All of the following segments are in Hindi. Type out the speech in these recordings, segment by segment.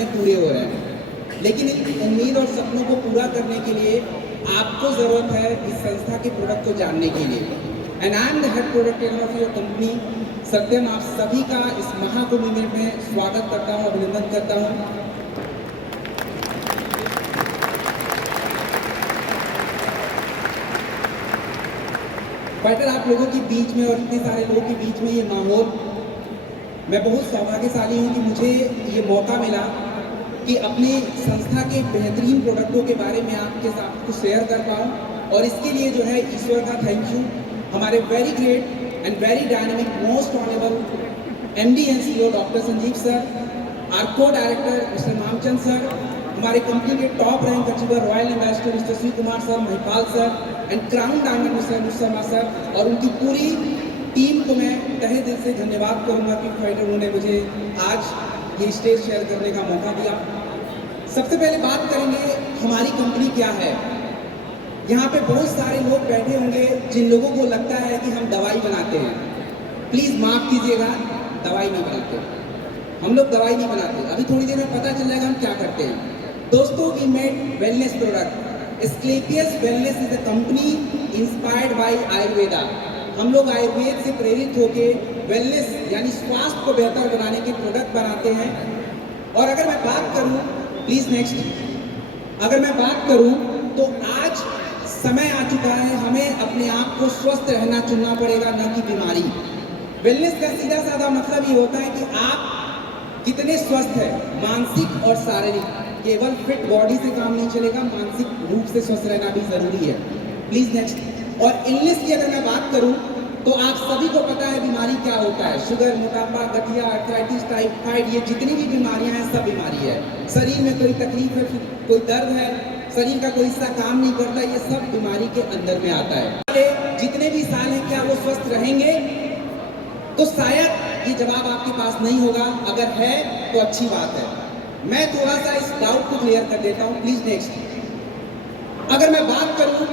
सपने पूरे हो रहे हैं, लेकिन इन उम्मीद और सपनों को पूरा करने के लिए आपको ज़रूरत है इस संस्था के प्रोडक्ट को जानने के लिए। And I am the head product trainer of your company Satyam. आप सभी का इस महाकुंभ में स्वागत करता हूँ, अभिनंदन करता हूँ। फाइटर, आप लोगों के बीच में और इतने सारे लोगों के बीच में ये माहौल, मैं बहुत सौभाग्यशाली हूँ कि मुझे ये मौका मिला कि अपने संस्था के बेहतरीन प्रोडक्टों के बारे में आपके साथ कुछ शेयर कर पाऊँ। और इसके लिए जो है ईश्वर का थैंक यू। हमारे very great and very dynamic most honourable MD and CEO doctor Sanjeev sir, our co director mister Mamchand sir, हमारे कंपनी के top rank achiever royal ambassador mister Shri Kumar sir, Mahipal sir and crown diamond mister Anuj Sharma sir, और उनकी पूरी टीम को मैं तहे दिल से धन्यवाद करूंगा कि फाइटर उन्होंने मुझे आज ये स्टेज शेयर करने का मौका दिया। सबसे पहले बात करेंगे हमारी कंपनी क्या है। यहाँ पे बहुत सारे लोग बैठे होंगे जिन लोगों को लगता है कि हम दवाई बनाते हैं। प्लीज़ माफ़ कीजिएगा, दवाई नहीं बनाते, हम लोग दवाई नहीं बनाते। अभी थोड़ी देर में पता चल जाएगा हम क्या करते हैं। दोस्तों, we made wellness product. Asclepius wellness is a company inspired by Ayurveda. हम लोग आयुर्वेद से प्रेरित होकर वेलनेस यानी स्वास्थ्य को बेहतर बनाने के प्रोडक्ट बनाते हैं। और अगर मैं बात करूं, प्लीज नेक्स्ट, अगर मैं बात करूं तो आज समय आ चुका है, हमें अपने आप को स्वस्थ रहना चुनना पड़ेगा, न कि बीमारी। वेलनेस का सीधा साधा मतलब ये होता है कि आप कितने स्वस्थ है, मानसिक और शारीरिक। केवल फिट बॉडी से काम नहीं चलेगा, मानसिक रूप से स्वस्थ रहना भी जरूरी है। Please next. और इलनेस की अगर मैं बात करूं तो आप सभी को पता है बीमारी क्या होता है। शुगर, मोटापा, गठिया, आर्थराइटिस, टाइफाइड, ये जितनी भी बीमारियां हैं सब बीमारी है। शरीर में कोई तकलीफ है, कोई दर्द है, शरीर का कोई हिस्सा काम नहीं करता, ये सब बीमारी के अंदर में आता है। जितने भी साल हैं क्या वो स्वस्थ रहेंगे? तो शायद ये जवाब आपके पास नहीं होगा। अगर है तो अच्छी बात है। मैं थोड़ा सा इस डाउट को क्लियर कर देता हूँ। Please next. अगर मैं बात करूं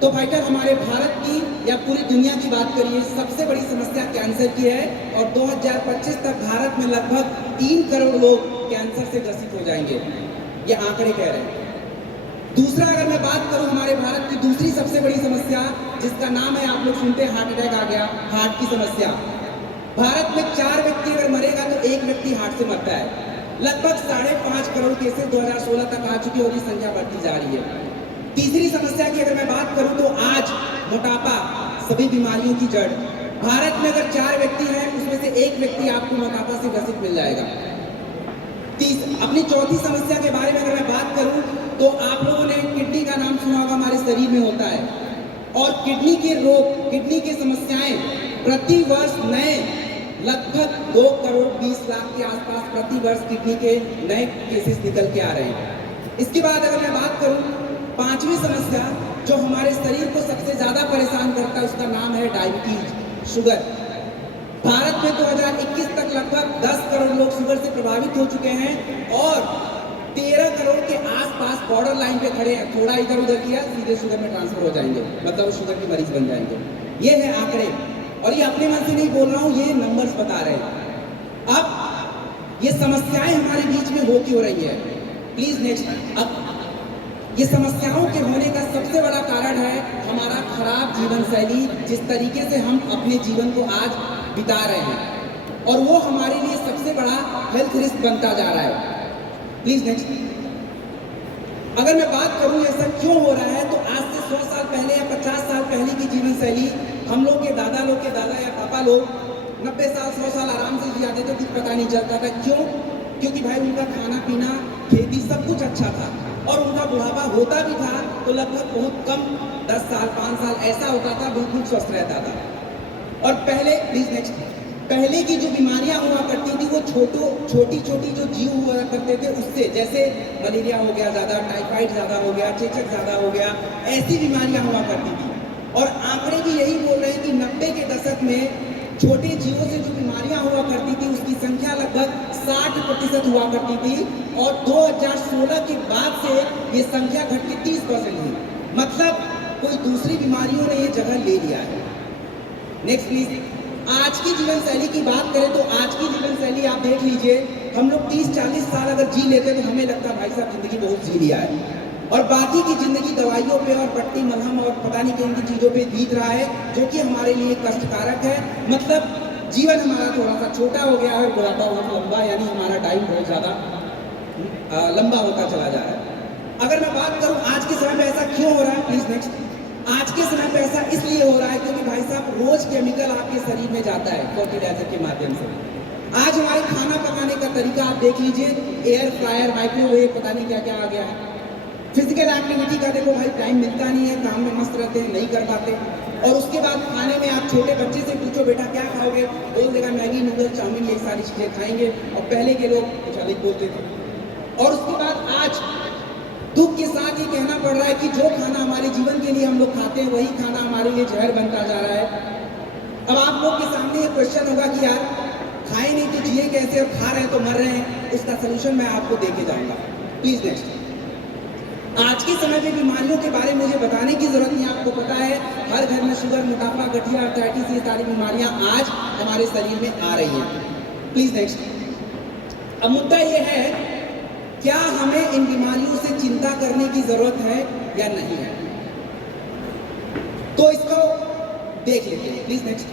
तो फाइटर, हमारे भारत की या पूरी दुनिया की बात करिए, सबसे बड़ी समस्या कैंसर की है और 2025 तक भारत में लगभग 3 करोड़ लोग कैंसर से ग्रसित हो जाएंगे, ये आंकड़े कह रहे हैं। दूसरा, अगर मैं बात करूं हमारे भारत की दूसरी सबसे बड़ी समस्या, जिसका नाम है, आप लोग सुनते हैं, हार्ट अटैक आ गया, हार्ट की समस्या। भारत में 4 व्यक्ति अगर मरेगा तो 1 व्यक्ति हार्ट से मरता है। लगभग 5.5 करोड़ केसेस 2016 तक आ चुकी और ये संख्या बढ़ती जा रही है। तीसरी समस्या की अगर मैं बात करूं तो आज मोटापा सभी बीमारियों की जड़। भारत में अगर 4 व्यक्ति हैं उसमें से 1 व्यक्ति आपको मोटापा से ग्रसित मिल जाएगा। अपनी चौथी समस्या के बारे में अगर मैं बात करूं तो आप लोगों ने किडनी का नाम सुना होगा, हमारे शरीर में होता है। और किडनी के रोग, किडनी की समस्याएं प्रति वर्ष नए लगभग 2 करोड़ 20 लाख के आसपास प्रति वर्ष किडनी के नए केसेस निकल के आ रहे हैं। इसके बाद अगर मैं बात करूं, 5वीं समस्या जो हमारे शरीर को सबसे ज्यादा परेशान करता है उसका नाम है डायबिटीज, शुगर। भारत में 2021 तक लगभग 10 करोड़ लोग शुगर से प्रभावित हो चुके हैं और 13 करोड़ के आसपास बॉर्डर लाइन पे खड़े हैं। थोड़ा इधर उधर किया सीधे शुगर में ट्रांसफर हो जाएंगे, मतलब वो शुगर के मरीज बन जाएंगे। ये है आंकड़े, और ये अपने मन से नहीं बोल रहा हूँ, ये नंबर्स बता रहे हैं। अब ये समस्याएं हमारे बीच में हो क्यों रही है? Please next. अब ये समस्याओं के होने का सबसे बड़ा कारण है हमारा खराब जीवन शैली, जिस तरीके से हम अपने जीवन को आज बिता रहे हैं, और वो हमारे लिए सबसे बड़ा हेल्थ रिस्क बनता जा रहा है। Please next. अगर मैं बात करूं ऐसा क्यों हो रहा है, तो आज से 100 साल पहले या 50 साल पहले की जीवन शैली, हम लोग के दादा या पापा लोग 90 साल 100 साल आराम से जियाते थे, कुछ पता नहीं चलता था। क्यों? क्योंकि भाई उनका खाना पीना, खेती, सब कुछ अच्छा था, और उनका बुढ़ापा होता भी था तो लगभग बहुत कम, 10 साल 5 साल ऐसा होता था, बिल्कुल स्वस्थ रहता था। और पहले, प्लीज नेक्स्ट, पहले की जो बीमारियां हुआ करती थी वो छोटी छोटी जो जीव हुआ करते थे उससे, जैसे मलेरिया हो गया ज़्यादा, टाइफाइड ज़्यादा हो गया, चेचक ज़्यादा हो गया, ऐसी बीमारियां हुआ करती थी। और आंकड़े भी यही बोल रहे हैं कि 90 के दशक में छोटे जीवों से जो बीमारियां हुआ करती थी उसकी संख्या लगभग 60% हुआ करती थी, और 2016 के बाद से ये संख्या घट के 30% हुई। मतलब कोई दूसरी बीमारियों ने ये जगह ले लिया है। Next please. आज की जीवन शैली की बात करें तो आज की जीवन शैली आप देख लीजिए, हम लोग 30-40 साल अगर जी लेते तो हमें लगता भाई साहब जिंदगी बहुत जी लिया है, और बाकी की जिंदगी दवाइयों पे और पट्टी मलहम और पता नहीं किन किन चीज़ों पे बीत रहा है, जो कि हमारे लिए कष्टकारक है। मतलब जीवन हमारा थोड़ा सा छोटा हो गया है और बुढ़ापा बहुत लंबा, यानी हमारा टाइम बहुत ज़्यादा लंबा होता चला जा रहा है। अगर मैं बात करूं आज के समय में ऐसा क्यों हो रहा है, प्लीज नेक्स्ट। आज के समय पे ऐसा इसलिए हो रहा है क्योंकि भाई साहब रोज केमिकल आपके शरीर में जाता है फर्टिलाइजर के माध्यम से। आज हमारे खाना पकाने का तरीका आप देख लीजिए, एयर फ्रायर, माइक्रोवेव, पता नहीं क्या क्या आ गया है। फिजिकल एक्टिविटी का देखो भाई टाइम मिलता नहीं है, काम में मस्त रहते हैं, नहीं कर पाते। और उसके बाद खाने में आप छोटे बच्चे से पूछो बेटा क्या खाओगे, बोल देगा मैगी, नूडल, चाउमीन, ये सारी चीजें खाएंगे। और पहले के लोग कुछ अलग बोलते थे। और उसके बाद आज दुख के साथ ये कहना पड़ रहा है कि जो खाना हमारे जीवन के लिए हम लोग खाते हैं वही खाना हमारे लिए जहर बनता जा रहा है। अब आप लोग के सामने ये क्वेश्चन होगा कि यार खाए नहीं तो जिए कैसे, और खा रहे हैं तो मर रहे हैं। उसका सोल्यूशन मैं आपको देके जाऊंगा। Please next. आज के समय में बीमारियों के बारे में मुझे बताने की जरूरत नहीं, आपको पता है हर घर में शुगर, मोटापा, गठिया, आर्थराइटिस, ये सारी बीमारियां आज हमारे शरीर में आ रही हैं। Please next. अब मुद्दा ये है, क्या हमें इन बीमारियों से चिंता करने की जरूरत है या नहीं है, तो इसको देख लेते हैं। Please next.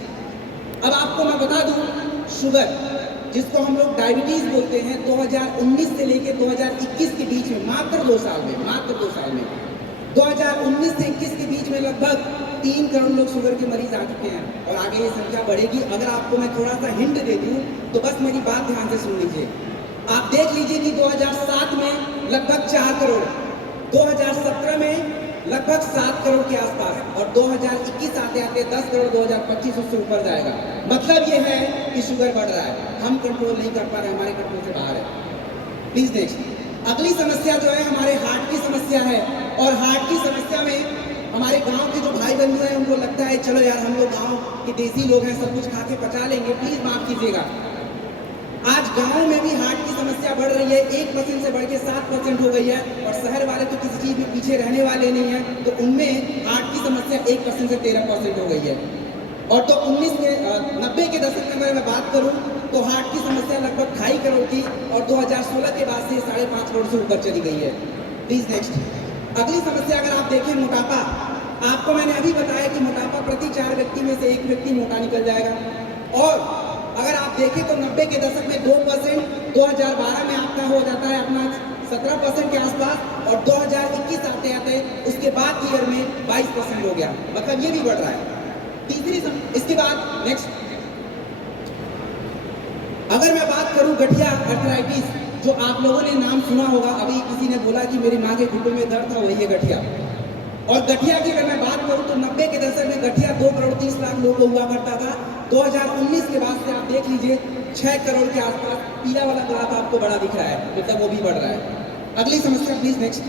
अब आपको मैं बता दूं, शुगर जिसको हम लोग डायबिटीज बोलते हैं, 2019 से लेकर 2021 के बीच में मात्र 2 साल में 2019 से 21 के बीच में लगभग 3 करोड़ लोग शुगर के मरीज आ चुके हैं, और आगे ये संख्या बढ़ेगी। अगर आपको मैं थोड़ा सा हिंट दे दूं तो बस मेरी बात ध्यान से सुन लीजिए। आप देख लीजिए कि 2007 में लगभग 4 करोड़, 2017 में लगभग 7 करोड़ के आसपास, और 2021 आते आते 10 करोड़, 2025 उससे ऊपर जाएगा। मतलब ये है कि शुगर बढ़ रहा है, हम कंट्रोल नहीं कर पा रहे, हमारे कंट्रोल से बाहर है। Please next. अगली समस्या जो है हमारे हार्ट की समस्या है, और हार्ट की समस्या में हमारे गांव के जो भाई बंधु हैं उनको लगता है चलो यार हम लोग गांव के देसी लोग हैं, सब कुछ खा के पचा लेंगे। प्लीज माफ कीजिएगा, आज गांव में भी हार्ट की समस्या बढ़ रही है, 1% से बढ़ के 7% हो गई है, और शहर वाले तो किसी चीज में पीछे रहने वाले नहीं है, तो उनमें हार्ट की समस्या 1% से 13% हो गई है। और तो 90 के दशक में अगर मैं बात करूं तो हार्ट की समस्या लगभग 2.5 करोड़ थी, और 2016 के बाद से 5.5 करोड़ से ऊपर चली गई है। Please next. अगली समस्या अगर आप देखें, मोटापा। आपको मैंने अभी बताया कि मोटापा प्रति 4 व्यक्ति में से 1 व्यक्ति मोटा निकल जाएगा। और अगर आप देखें तो 90 के दशक में 2%, 2012 में आपका हो जाता है अपना 17% के आसपास, और 2021 आते आते उसके बाद ईयर में 22% हो गया। मतलब ये भी बढ़ रहा है। इसके बाद नेक्स्ट, अगर मैं बात करूं गठिया, आर्थराइटिस, जो आप लोगों ने नाम सुना होगा, अभी किसी ने बोला कि मेरी माँ के घुटने में दर्द था, वही है गठिया। और गठिया की अगर मैं बात करूं तो 90 के दशक में गठिया 2 करोड़ 30 लाख लोगों को हुआ करता था। 2019 के बाद से आप देख लीजिए 6 करोड़ के आसपास, पीला वाला ग्राफ आपको बड़ा दिख रहा है, मतलब वो भी बढ़ रहा है। अगली समस्या प्लीज नेक्स्ट।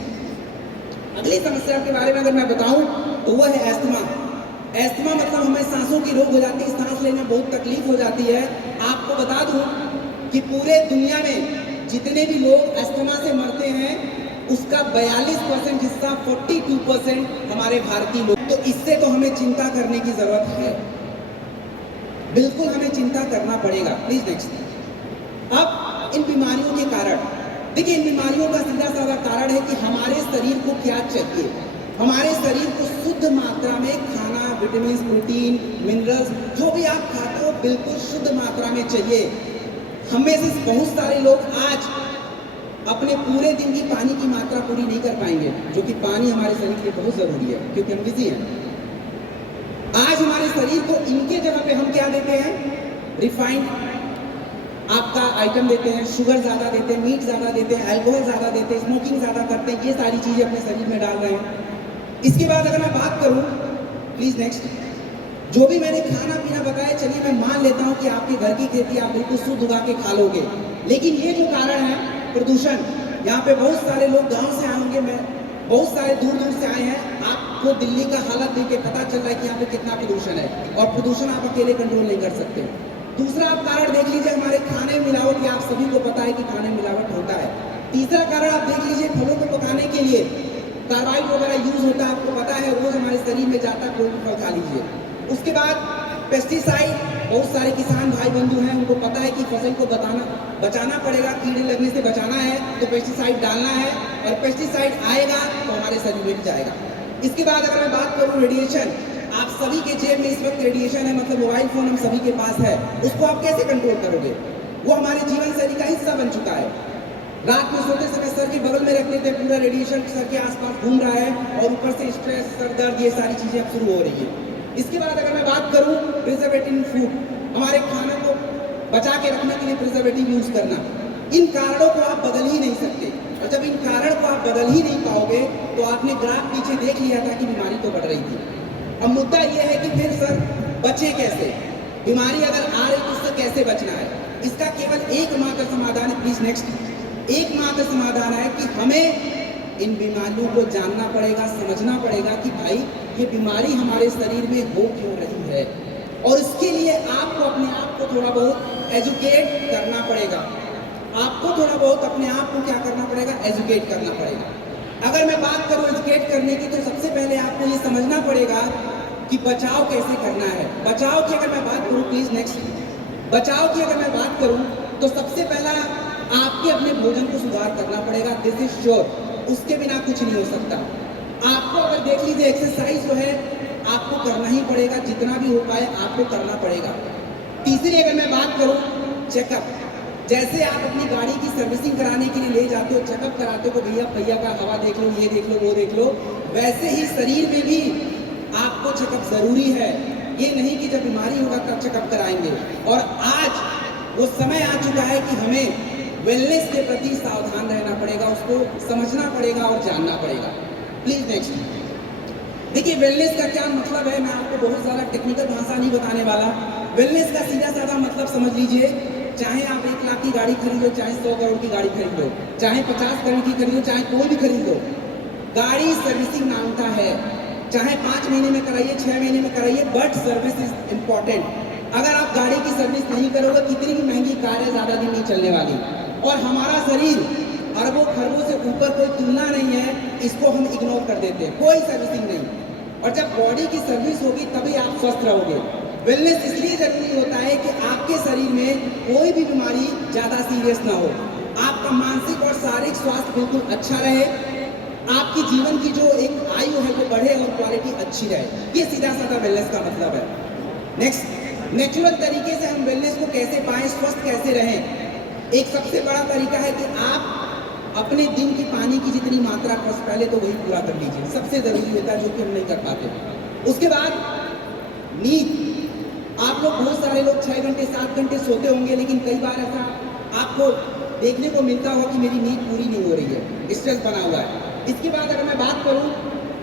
अगली समस्या के बारे में अगर मैं बताऊं तो वो है एस्थमा। एस्थमा मतलब हमें सांसों की रोग हो जाती है, सांस लेने में बहुत तकलीफ हो जाती है। आपको बता दूं कि पूरे दुनिया में जितने भी लोग एस्थमा से मरते हैं उसका 42% हिस्सा, 42% हमारे भारतीय लोग। तो इससे तो हमें चिंता करने की जरूरत है, बिल्कुल हमें चिंता करना पड़ेगा। Please next. अब इन बीमारियों के कारण देखिए, इन बीमारियों का सीधा साधा कारण है कि हमारे शरीर को क्या चाहिए। हमारे शरीर को शुद्ध मात्रा में खाना, विटामिन, प्रोटीन, मिनरल्स, जो भी आप खाते हो बिल्कुल शुद्ध मात्रा में चाहिए। हमें से बहुत सारे लोग आज अपने पूरे दिन की पानी की मात्रा पूरी नहीं कर पाएंगे, जो कि पानी हमारे शरीर के लिए बहुत जरूरी है, क्योंकि हम बिजी हैं। आज हमारे शरीर को इनके जगह पे हम क्या देते हैं, रिफाइंड आपका आइटम देते हैं, शुगर ज्यादा देते हैं, मीट ज्यादा देते हैं, अल्कोहल ज्यादा देते हैं, स्मोकिंग ज्यादा करते हैं, ये सारी चीजें अपने शरीर में डाल रहे हैं। इसके बाद अगर मैं बात करूं, प्लीज नेक्स्ट, जो भी मैंने खाना पीना बताया, चलिए मैं मान लेता हूं कि आपके घर की खेती आप बिल्कुल शुद्ध उगा के खा लोगे, लेकिन ये जो कारण है प्रदूषण, यहाँ पे बहुत सारे लोग गांव से आए होंगे, मैं बहुत सारे दूर दूर से आए हैं, आपको दिल्ली का हालत देख के पता चल रहा है कि यहाँ पे कितना प्रदूषण है, और प्रदूषण आप अकेले कंट्रोल नहीं कर सकते। दूसरा आप कारण देख लीजिए, हमारे खाने में मिलावट, या आप सभी को पता है कि खाने में मिलावट होता है। तीसरा कारण आप देख लीजिए, फलों को पकाने के लिए कार्बाइड वगैरह यूज होता है, आपको पता है, रोज हमारे शरीर में जाता है, कोई भी फल खा लीजिए। उसके बाद पेस्टिसाइड बहुत सारे किसान भाई बंधु हैं, उनको पता है कि फसल को बचाना पड़ेगा, कीड़े लगने से बचाना है तो पेस्टिसाइड डालना है, और पेस्टिसाइड आएगा तो हमारे शरीर में जाएगा। इसके बाद अगर मैं बात करूँ रेडिएशन, आप सभी के जेब में इस वक्त रेडिएशन है, मतलब मोबाइल फोन हम सभी के पास है, उसको आप कैसे कंट्रोल करोगे? वो हमारे जीवन शैली का हिस्सा बन चुका है। रात में सोते समय सर के बगल में रख लेते हैं, पूरा रेडिएशन सर के आसपास घूम रहा है, और ऊपर से स्ट्रेस, सर दर्द, ये सारी चीजें अब शुरू हो रही है। इसके बाद अगर मैं बात करूं प्रिजर्वेटिव फूड, हमारे खाने को बचा के रखने के लिए प्रिजर्वेटिव यूज करना, इन कारणों को आप बदल ही नहीं सकते, और जब इन कारण को आप बदल ही नहीं पाओगे तो आपने ग्राफ पीछे देख लिया था कि बीमारी तो बढ़ रही थी। अब मुद्दा यह है कि फिर सर बचे कैसे? बीमारी अगर आ रही तो उससे कैसे बचना है? इसका केवल एकमात्र समाधान है, प्लीज नेक्स्ट, एकमात्र समाधान है कि हमें इन बीमारियों को जानना पड़ेगा, समझना पड़ेगा कि भाई ये बीमारी हमारे शरीर में हो क्यों रही है, और इसके लिए आपको अपने आप को थोड़ा बहुत एजुकेट करना पड़ेगा। आपको थोड़ा बहुत अपने आप को क्या करना पड़ेगा? एजुकेट करना पड़ेगा। अगर मैं बात करूं एजुकेट करने की, तो सबसे पहले आपको ये समझना पड़ेगा कि बचाव कैसे करना है। बचाव की अगर मैं बात करूं, प्लीज नेक्स्ट, बचाव की अगर मैं बात करूं तो सबसे पहला आपके अपने भोजन को सुधार करना पड़ेगा, दिस इज श्योर, उसके बिना कुछ नहीं हो सकता। आपको अगर देख लीजिए एक्सरसाइज जो है आपको करना ही पड़ेगा, जितना भी हो पाए आपको करना पड़ेगा। तीसरी अगर मैं बात करूं चेकअप, जैसे आप अपनी गाड़ी की सर्विसिंग कराने के लिए ले जाते हो, चेकअप कराते हो, भैया पहिया का हवा देख लो, ये देख लो, वो देख लो, वैसे ही शरीर में भी आपको चेकअप जरूरी है। ये नहीं कि जब बीमारी होगा तब चेकअप कराएंगे। और आज वो समय आ चुका है कि हमें वेलनेस के प्रति सावधान रहना पड़ेगा, उसको समझना पड़ेगा और जानना पड़ेगा। Please next. देखिए वेलनेस का क्या मतलब है, मैं आपको बहुत सारा टेक्निकल भाषा नहीं बताने वाला। वेलनेस का सीधा साधा मतलब समझ लीजिए, चाहे आप 1 लाख की गाड़ी खरीदो, चाहे 100 करोड़ की गाड़ी खरीद लो, चाहे 50 करोड़ की खरीदो, चाहे कोई भी खरीद लो, गाड़ी सर्विसिंग मांगता है। चाहे 5 महीने में कराइए, 6 महीने में कराइए, बट सर्विस इज इम्पॉर्टेंट। अगर आप गाड़ी की सर्विस नहीं करोगे, कितनी भी महंगी कार है, ज्यादा दिन नहीं चलने वाली। और हमारा शरीर अरबों खरबों से ऊपर कोई तुलना नहीं है, इसको हम इग्नोर कर देते हैं, कोई सर्विसिंग नहीं। और जब बॉडी की सर्विस होगी तभी आप स्वस्थ रहोगे। वेलनेस इसलिए जरूरी होता है कि आपके शरीर में कोई भी बीमारी ज्यादा सीरियस ना हो, आपका मानसिक और शारीरिक स्वास्थ्य बिल्कुल अच्छा रहे, आपकी जीवन की जो एक आयु है वो बढ़े और क्वालिटी अच्छी रहे। ये सीधा साधा वेलनेस का मतलब है। नेक्स्ट, नेचुरल तरीके से हम वेलनेस को कैसे पाएं, स्वस्थ कैसे रहें? एक सबसे बड़ा तरीका है कि आप अपने दिन की पानी की जितनी मात्रा पहले तो वही पूरा कर लीजिए, सबसे जरूरी होता है, जो कि हम नहीं कर पाते। उसके बाद नींद, आप लोग बहुत सारे लोग 6 घंटे 7 घंटे सोते होंगे, लेकिन कई बार ऐसा आपको देखने को मिलता होगा कि मेरी नींद पूरी नहीं हो रही है, स्ट्रेस बना हुआ है। इसके बाद अगर मैं बात करूं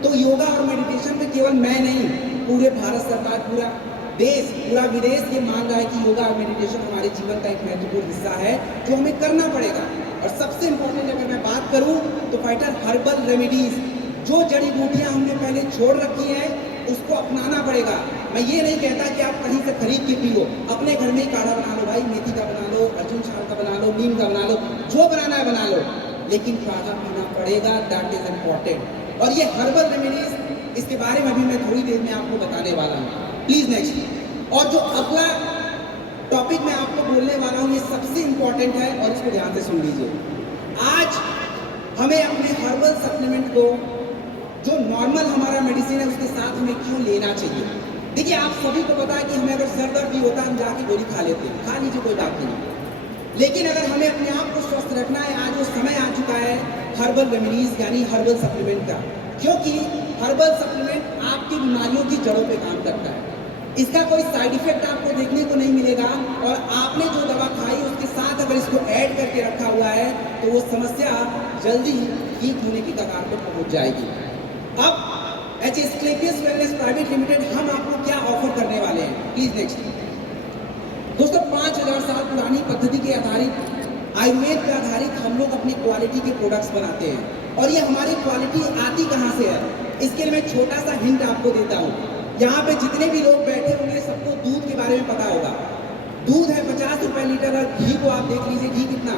तो योगा और मेडिटेशन में केवल मैं नहीं, पूरे भारत सरकार, पूरा देश, पूरा विदेश ये मान रहा है कि योगा और मेडिटेशन हमारे जीवन का एक महत्वपूर्ण हिस्सा है जो हमें करना पड़ेगा। और सबसे इंपॉर्टेंट अगर मैं बात करूं तो फाइटर हर्बल रेमेडीज, जो जड़ी बूटियां हमने पहले छोड़ रखी हैं उसको अपनाना पड़ेगा। मैं ये नहीं कहता कि आप कहीं से खरीद के पियो, अपने घर में ही काढ़ा बना लो भाई, मेथी का बना लो, अर्जुन छाल का बना लो, नीम का बना लो, जो बनाना है बना लो, लेकिन काढ़ा पीना पड़ेगा, दैट इज इम्पॉर्टेंट। और ये हर्बल रेमेडीज, इसके बारे में भी मैं थोड़ी देर में आपको बताने वाला हूँ। Please next. और जो अगला टॉपिक मैं आपको बोलने वाला हूँ ये सबसे इंपॉर्टेंट है और इसको ध्यान से सुन लीजिए। आज हमें अपने हर्बल सप्लीमेंट को, जो नॉर्मल हमारा मेडिसिन है, उसके साथ हमें क्यों लेना चाहिए? देखिए आप सभी को पता है कि हमें अगर सर दर्द भी होता है हम जाके गोली खा लेते हैं, खा लीजिए कोई बात नहीं। लेकिन अगर हमें अपने आप को स्वस्थ रखना है, आज वो समय आ चुका है हर्बल रेमेडीज यानी हर्बल सप्लीमेंट का, क्योंकि हर्बल सप्लीमेंट आपकी बीमारियों की जड़ों पे काम करता है। इसका कोई साइड इफेक्ट आपको देखने को नहीं मिलेगा, और आपने जो दवा खाई उसके साथ अगर इसको ऐड करके रखा हुआ है तो वो समस्या जल्दी ठीक होने की कगार पर पहुंच जाएगी। अब H Asclepius wellness private limited हम आपको क्या ऑफर करने वाले हैं, प्लीज नेक्स्ट। दोस्तों 5000 साल पुरानी पद्धति के आधारित, आयुर्वेद पे आधारित हम लोग अपनी क्वालिटी के प्रोडक्ट्स बनाते हैं, और ये हमारी क्वालिटी आती कहाँ से है, इसके लिए मैं छोटा सा हिंट आपको देता हूँ। यहाँ पे जितने भी लोग बैठे होंगे सबको दूध के बारे में पता होगा। दूध है 50 रुपए लीटर, और घी को आप देख लीजिए, घी कितना,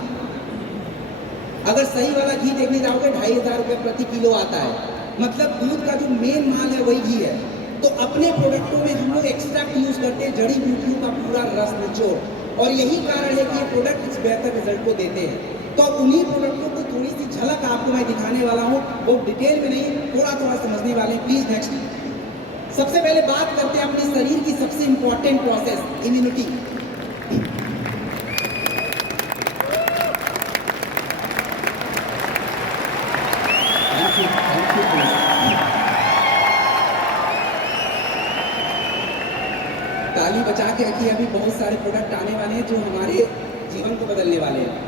अगर सही वाला घी देखने जाओगे 2500 रुपए प्रति किलो आता है। मतलब दूध का जो मेन माल है वही घी है। तो अपने प्रोडक्टों में हम लोग एक्सट्रैक्ट यूज करते हैं जड़ी बूटियों का पूरा रस निचोड़, और यही कारण है कि ये प्रोडक्ट बेहतर रिजल्ट को देते हैं। तो अब उन्हीं प्रोडक्टों को थोड़ी सी झलक आपको मैं दिखाने वाला हूँ, वो डिटेल में नहीं, थोड़ा थोड़ा समझने वाले हैं। Please next. सबसे पहले बात करते हैं अपने शरीर की सबसे इंपॉर्टेंट प्रोसेस, इम्यूनिटी। ताली बचा के रखिए, अभी बहुत सारे प्रोडक्ट आने वाले हैं जो हमारे जीवन को बदलने वाले हैं।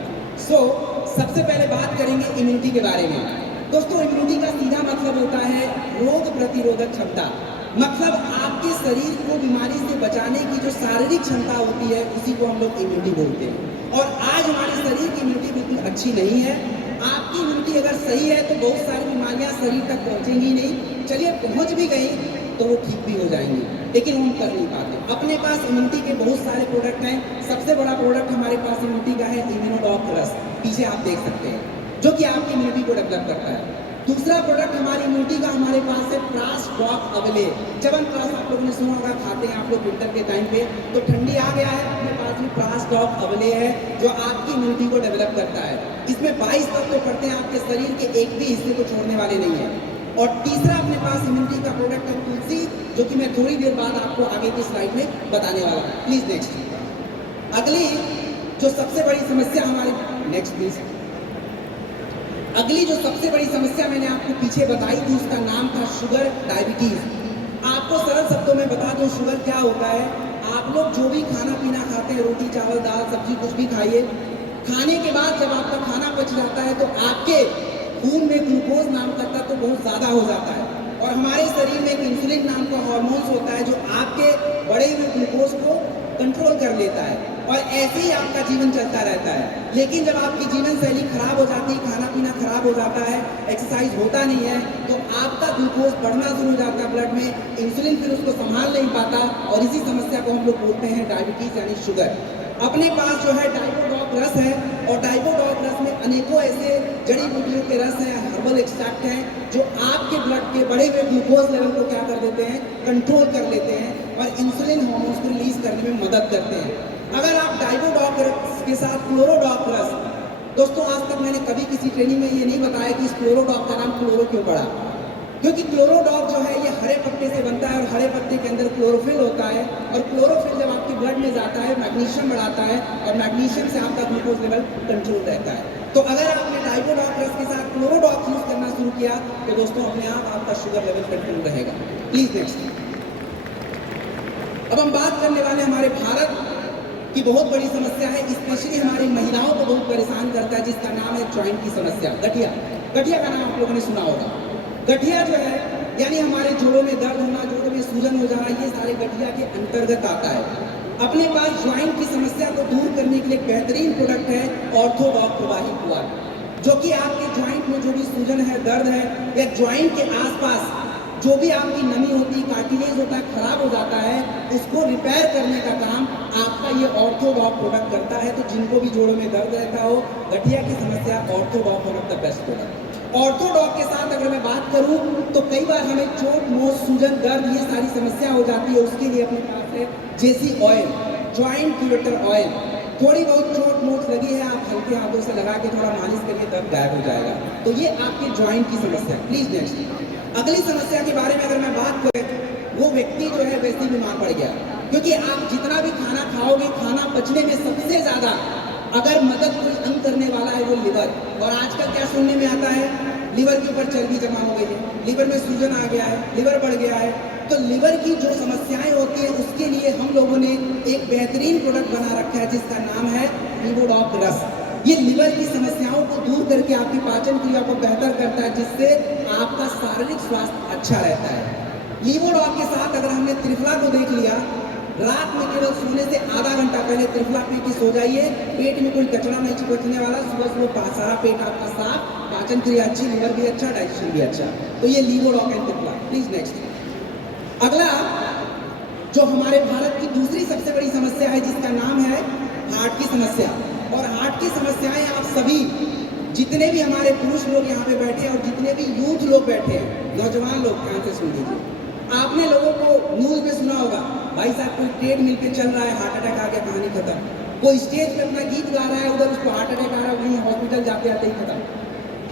सबसे पहले बात करेंगे इम्यूनिटी के बारे में। दोस्तों, इम्यूनिटी का सीधा मतलब होता है रोग प्रतिरोधक क्षमता। मतलब आपके शरीर को बीमारी से बचाने की जो शारीरिक क्षमता होती है, उसी को हम लोग इम्यूनिटी बोलते हैं। और आज हमारे शरीर की इम्यूनिटी बिल्कुल अच्छी नहीं है। आपकी इम्यूनिटी अगर सही है तो बहुत सारी बीमारियां शरीर तक पहुंचेंगी नहीं, चलिए पहुंच भी गई तो वो ठीक भी हो जाएंगी, लेकिन हम कर नहीं पाते। अपने पास इम्यूनिटी के बहुत सारे प्रोडक्ट हैं। सबसे बड़ा प्रोडक्ट हमारे पास इम्यूनिटी का है इम्यूनोडॉक रस, पीछे आप देख सकते हैं, जो कि आपकी इम्यूनिटी को डेवलप करता है। दूसरा प्रोडक्ट हमारी इम्यूनिटी का हमारे पास है प्रास ड्रॉप अगले। च्यवनप्राश आप लोगों ने सुना होगा, खाते हैं आप लोग विंटर के टाइम पे, तो ठंडी आ गया है, अपने पास में प्रास ड्रॉप अगले है जो आपकी इम्यूनिटी को डेवलप करता है। इसमें 22 तत्व पड़ते हैं, आपके शरीर के एक भी हिस्से को छोड़ने वाले नहीं है। और तीसरा अपने पास इम्यूनिटी का प्रोडक्ट है तुलसी, जो कि मैं थोड़ी देर बाद आपको आगे की स्लाइड में बताने वाला हूँ। Please next. अगली जो सबसे बड़ी समस्या हमारी, नेक्स्ट प्लीज। अगली जो सबसे बड़ी समस्या मैंने आपको पीछे बताई थी, उसका नाम था शुगर डायबिटीज। आपको सरल शब्दों में बता दूं शुगर क्या होता है। आप लोग जो भी खाना पीना खाते हैं, रोटी चावल दाल सब्जी कुछ भी खाइए, खाने के बाद जब आपका खाना पच जाता है तो आपके खून में ग्लूकोज नाम का तत्व बहुत ज्यादा हो जाता है, और हमारे शरीर में एक इंसुलिन नाम का हार्मोन होता है जो आपके बढ़े हुए ग्लूकोज को कंट्रोल कर लेता है, और ऐसे ही आपका जीवन चलता रहता है। लेकिन जब आपकी जीवन शैली खराब हो जाती है, खाना पीना खराब हो जाता है, एक्सरसाइज होता नहीं है, तो आपका ग्लूकोज बढ़ना शुरू हो जाता है ब्लड में, इंसुलिन फिर उसको संभाल नहीं पाता, और इसी समस्या को हम लोग बोलते हैं डायबिटीज यानी शुगर। अपने पास जो है डाइपोडॉक रस है, और डाइपोडॉक रस में अनेकों ऐसे जड़ी बूटियों के रस हैं, हर्बल एक्सट्रैक्ट हैं, जो आपके ब्लड के बढ़े हुए ग्लूकोज लेवल को क्या कर देते हैं, कंट्रोल कर लेते हैं, और इंसुलिन हार्मोन्स को रिलीज करने में मदद करते हैं। अगर आप डाइपोडॉक रस के साथ क्लोरोडॉक रस, दोस्तों आज तक मैंने कभी किसी ट्रेनिंग में ये नहीं बताया कि इस क्लोरोडॉक का नाम क्लोरो क्यों पड़ा, क्योंकि क्लोरोडॉक जो है ये हरे पत्ते से बनता है, और हरे पत्ते के अंदर क्लोरोफिल होता है, और क्लोरोफिल जब आपके ब्लड में जाता है मैग्नीशियम बढ़ाता है, और मैग्नीशियम से आपका ग्लूकोज लेवल कंट्रोल रहता है। तो अगर आपने डाइपोडॉक रस के साथ क्लोरोडॉक यूज करना शुरू किया तो दोस्तों अपने आप आपका शुगर लेवल कंट्रोल रहेगा। Please next. अब हम बात करने वाले हमारे भारत की बहुत बड़ी समस्या है, स्पेशली हमारी महिलाओं को बहुत परेशान करता है, जिसका नाम है जॉइंट की समस्या, गठिया। गठिया का नाम आप लोगों ने सुना होगा। गठिया जो है यानी हमारे जोड़ों में दर्द होना, जोड़ों में सूजन हो जाना, ये सारे गठिया के अंतर्गत आता है। अपने पास ज्वाइंट की समस्या को दूर करने के लिए बेहतरीन प्रोडक्ट है ऑर्थोडॉक प्रवाही प्लग, जो कि आपके ज्वाइंट में जो भी सूजन है, दर्द है, या ज्वाइंट के आसपास जो भी आपकी नमी होती है, कार्टिलेज होता है, खराब हो जाता है, उसको रिपेयर करने का काम आपका ये ऑर्थोडॉक प्रोडक्ट करता है। तो जिनको भी जोड़ों में दर्द रहता हो, गठिया की समस्या, orthodox one of the best product. Orthodox के साथ अगर मैं बात करूं तो कई बार हमें चोट, मोच, सूजन, दर्द, ये सारी समस्या हो जाती है, उसके लिए अपने पास है जेसी ऑयल, ज्वाइंट क्यूरेटर ऑयल। थोड़ी बहुत चोट मोच लगी है, आप हल्के हाथों से लगा के थोड़ा मालिश करिए, दर्द गायब हो जाएगा। तो ये आपके ज्वाइंट की समस्या। Please next. अगली समस्या के बारे में अगर मैं बात करें, वो व्यक्ति जो है वैसे बीमार पड़ गया, क्योंकि आप जितना भी खाना खाओगे, खाना पचने में सबसे ज्यादा अगर मदद कोई अंग करने वाला है वो लिवर। और आजकल क्या सुनने में आता है, लिवर के ऊपर चर्बी जमा हो गई है, लिवर में सूजन आ गया है, लिवर बढ़ गया है। तो लिवर की जो समस्याएं होती है उसके लिए हम लोगों ने एक बेहतरीन प्रोडक्ट बना रखा है, जिसका नाम है लीवोडॉक रस। ये लिवर की समस्याओं को दूर करके आपकी पाचन क्रिया को बेहतर करता है, जिससे आपका शारीरिक स्वास्थ्य अच्छा रहता है। लीवोडॉक के साथ अगर हमने त्रिफला को देख लिया, रात में केवल सोने से आधा घंटा पहले त्रिफला पी के सो जाइए, पेट में कोई कचरा नहीं चिपकने वाला, सुबह सुबह सारा पेट आपका साफ, पाचन क्रिया अच्छी, लिवर भी अच्छा, डाइजेशन भी अच्छा। तो ये लीवोडॉक एंड त्रिफला। Please next. अगला जो हमारे भारत की दूसरी सबसे बड़ी समस्या है, जिसका नाम है हार्ट की समस्या। और हार्ट की समस्याएं आप सभी जितने भी हमारे पुरुष लोग यहाँ पे बैठे हैं, और जितने भी यूथ लोग बैठे हैं, नौजवान लोग, ध्यान से सुन लीजिए, आपने लोगों को न्यूज में सुना होगा, भाई साहब कोई ट्रेड मिल पे चल रहा है, हार्ट अटैक आ गया, कहानी खत्म। कोई स्टेज पे अपना गीत गा रहा है, उधर उसको हार्ट अटैक आ रहा है, वहीं हॉस्पिटल जाते आते ही खत्म।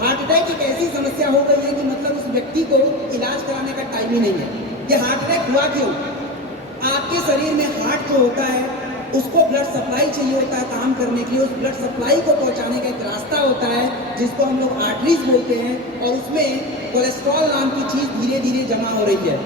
हार्ट अटैक एक ऐसी समस्या हो गई है कि मतलब उस व्यक्ति को इलाज कराने का टाइम ही नहीं है। ये हार्ट अटैक हुआ क्यों? आपके शरीर में हार्ट जो होता है उसको ब्लड सप्लाई चाहिए होता है काम करने के लिए। उस ब्लड सप्लाई को पहुंचाने का एक रास्ता होता है जिसको हम लोग आर्टरीज बोलते हैं, और उसमें कोलेस्ट्रॉल नाम की चीज धीरे धीरे जमा हो रही है,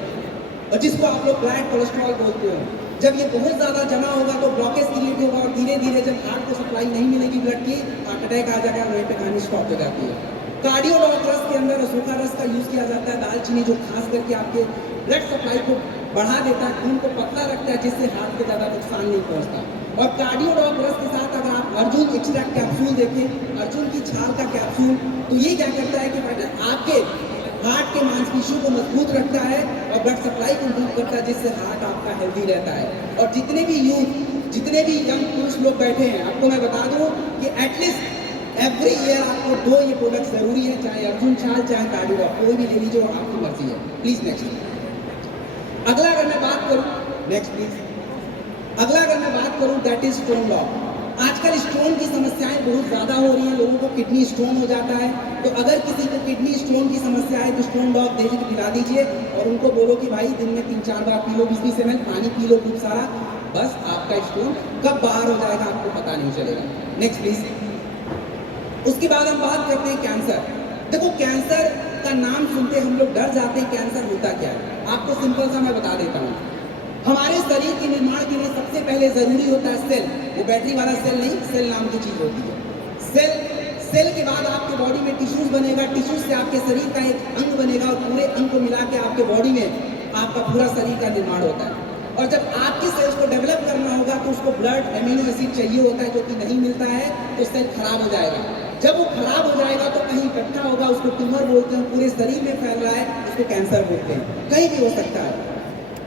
और जिसको आप लोग ब्लैक कोलेस्ट्रॉल बोलते हो। जब ये बहुत ज्यादा जमा होगा तो ब्लॉकेज क्रिएट होगा, और धीरे धीरे जब हार्ट को सप्लाई नहीं मिलेगी ब्लड की, हार्ट अटैक आ जाएगा, वहीं पे कहानी स्टॉप हो जाती है। कार्डियोलॉग रस के अंदर सूखा रस का यूज किया जाता है, दालचीनी, जो खास करके आपके ब्लड सप्लाई को बढ़ा देता है, खून को पतला रखता है, जिससे हार्ट को ज्यादा नुकसान नहीं पहुंचता। और कार्डियोलॉग रस के साथ अगर आप अर्जुन एक्सट्रैक्ट कैप्सूल देखें, अर्जुन की छाल का कैप्सूल, तो ये क्या करता है कि आपके हार्ट के मांसपेशियों को मजबूत रखता है और ब्लड सप्लाई को इम्प्रूव करता है, जिससे हार्ट आपका हेल्दी रहता है। और जितने भी यूथ, जितने भी यंग पुरुष लोग बैठे हैं, आपको मैं बता दूं कि एटलीस्ट एवरी ईयर आपको 2 ये प्रोडक्ट जरूरी है, चाहे अर्जुन छाल चाहे कार्डियोलॉग, कोई भी ले लीजिए, आपकी मर्जी है। Please next. अगला अगर मैं बात करूं, नेक्स्ट प्लीज। अगला अगर मैं बात करूं, दैट इज स्टोन लॉक। आजकल स्टोन की समस्याएं बहुत ज्यादा हो रही हैं, लोगों को किडनी स्टोन हो जाता है। तो अगर किसी को किडनी स्टोन की समस्या है तो स्टोन डॉग दे पिला दीजिए, और उनको बोलो कि भाई दिन में 3-4 बार पी लो, 20-20 ml पानी पी लो खूब सारा, बस आपका स्टोन कब बाहर हो जाएगा आपको पता नहीं चलेगा। Next please. उसके बाद हम बात करते हैं कैंसर। देखो, कैंसर का नाम सुनते हम लोग डर जाते हैं। कैंसर होता क्या है आपको सिंपल सा मैं बता देता हूँ। हमारे शरीर के निर्माण के लिए सबसे पहले जरूरी होता है सेल। वो बैटरी वाला सेल नहीं, सेल नाम की चीज होती है। सेल के बाद आपके बॉडी में टिश्यूज बनेगा, टिश्यूज से आपके शरीर का एक अंग बनेगा, और पूरे अंग को मिला के आपके बॉडी में आपका पूरा शरीर का निर्माण होता है। और जब आपके सेल्स को डेवलप करना होगा तो उसको ब्लड, एमिनो एसिड चाहिए होता है, जो कि नहीं मिलता है, तो सेल खराब हो जाएगा। जब वो खराब हो जाएगा तो कहीं इकट्ठा होगा, उसको ट्यूमर बोलते हैं, पूरे शरीर में फैल रहा है, उसको कैंसर बोलते हैं, कहीं भी हो सकता है।